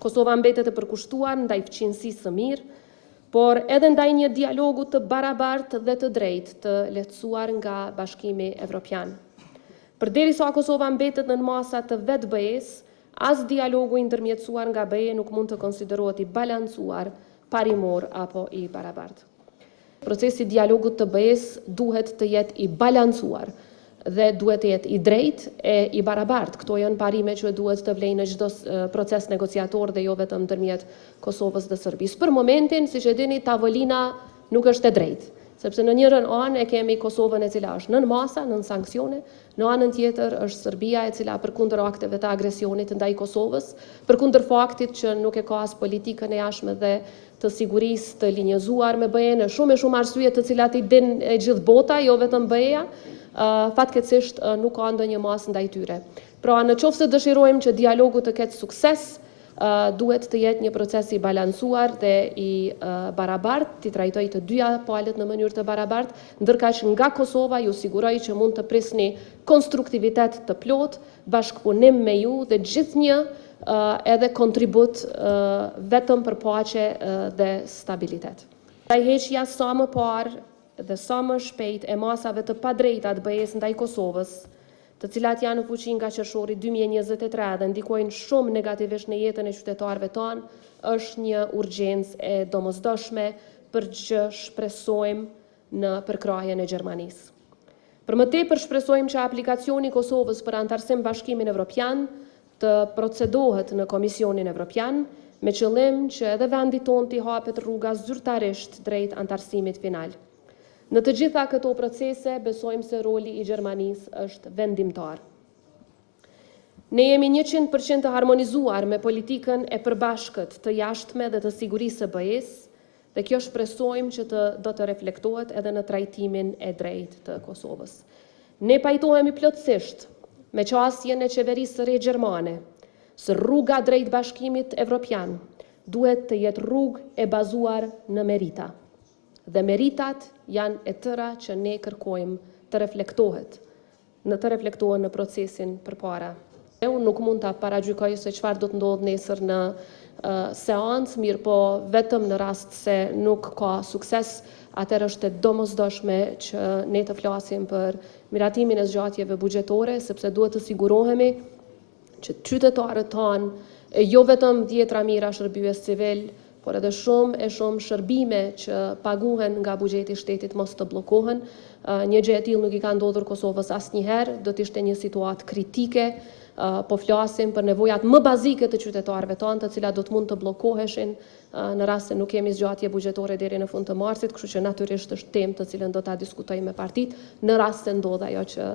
Kosova mbetet e përkushtuar ndaj fqinësisë së mirë, por edhe ndaj një dialogu të barabartë dhe të drejtë të lehtësuar nga Bashkimi Evropian. Përderisa Kosova mbetet në masa të vetë BE-s, as dialogu i ndërmjetësuar nga BE nuk mund të konsiderohet i balancuar, parimor apo i barabartë. Procesi dialogut të BE-s duhet të jetë i balancuar dhe duhet të jetë i drejtë e i barabartë. Këto janë parime që duhet të vlejnë në çdo proces negociator dhe jo vetëm ndërmjet Kosovës dhe Serbisë. Për momentin, siç e dini, tavolina nuk është e drejtë, sepse në njërin anë e kemi Kosovën e cila është nën masa, nën sanksione, në anën tjetër është Serbia e cila përkundër akteve të agresionit ndaj Kosovës, përkundër faktit që nuk e ka as politikën e jashtme dhe të sigurisë të linjëzuar me BE-n, shumë arsye të cilat i din e gjithë bota, jo vetëm BE-ja, fatkeqësisht nuk ka ndonjë masë ndaj tyre. Pra, në qoftë se dëshirojmë që dialogu të ketë sukses, duhet të jetë një proces i balancuar dhe i barabartë, të trajtoj të dyja palët në mënyrë të barabartë, ndërkaq nga Kosova ju siguroj që mund të prisni konstruktivitet të plotë, bashkëpunim me ju dhe gjithnjë edhe kontribut vetëm për paqe dhe stabilitet. Heqja sa më parë dhe sa më shpejt e masave të padrejta të BE-s ndaj Kosovës, të cilat janë në fuqi nga qershori 2023 dhe ndikojnë shumë negativisht në jetën e qytetarëve tanë, është një urgjencë e domosdoshme për që shpresojmë në përkrahjen e Gjermanisë. Për më tepër shpresojmë që aplikacioni i Kosovës për antarësim Bashkimin Evropian të procedohet në Komisionin Evropian me qëllim që edhe vendi tonë t'i hapet rruga zyrtarisht drejt antarësimit final. Në të gjitha këto procese, besojmë se roli i Gjermanisë është vendimtar. Ne jemi 100% të harmonizuar me politikën e përbashkët të jashtme dhe të sigurisë së BE-s, dhe kjo shpresojmë që do të reflektohet edhe në trajtimin e drejtë të Kosovës. Ne pajtohemi plotësisht me qasjen e qeverisë së re gjermane, se rruga drejt Bashkimit Evropian duhet të jetë rrugë e bazuar në merita. Dhe meritat janë e tëra që ne kërkojmë të reflektohen në procesin përpara. Unë nuk mund të paragjykoj se çfarë do të ndodhë nesër në seancë, mirë po vetëm në rast se nuk ka sukses, atëherë është e domosdoshme që ne të flasim për miratimin e zgjatjeve buxhetore, sepse duhet të sigurohemi që qytetarët tanë jo vetëm dhjetra mijëra shërbyes civil, por edhe shumë shërbime që paguhen nga buxheti i shtetit mos të bllokohen. Një gjë e tillë nuk i ka ndodhur Kosovës asnjëherë, do të ishte një situatë kritike, po flasim për nevojat më bazike të qytetarëve tanë, të cilat do të mund të bllokoheshin në rast se nuk kemi zgjatje buxhetore deri në fund të marsit, kështu që natyrisht është temë të cilën do ta diskutojmë me partitë në rast se ndodh ajo që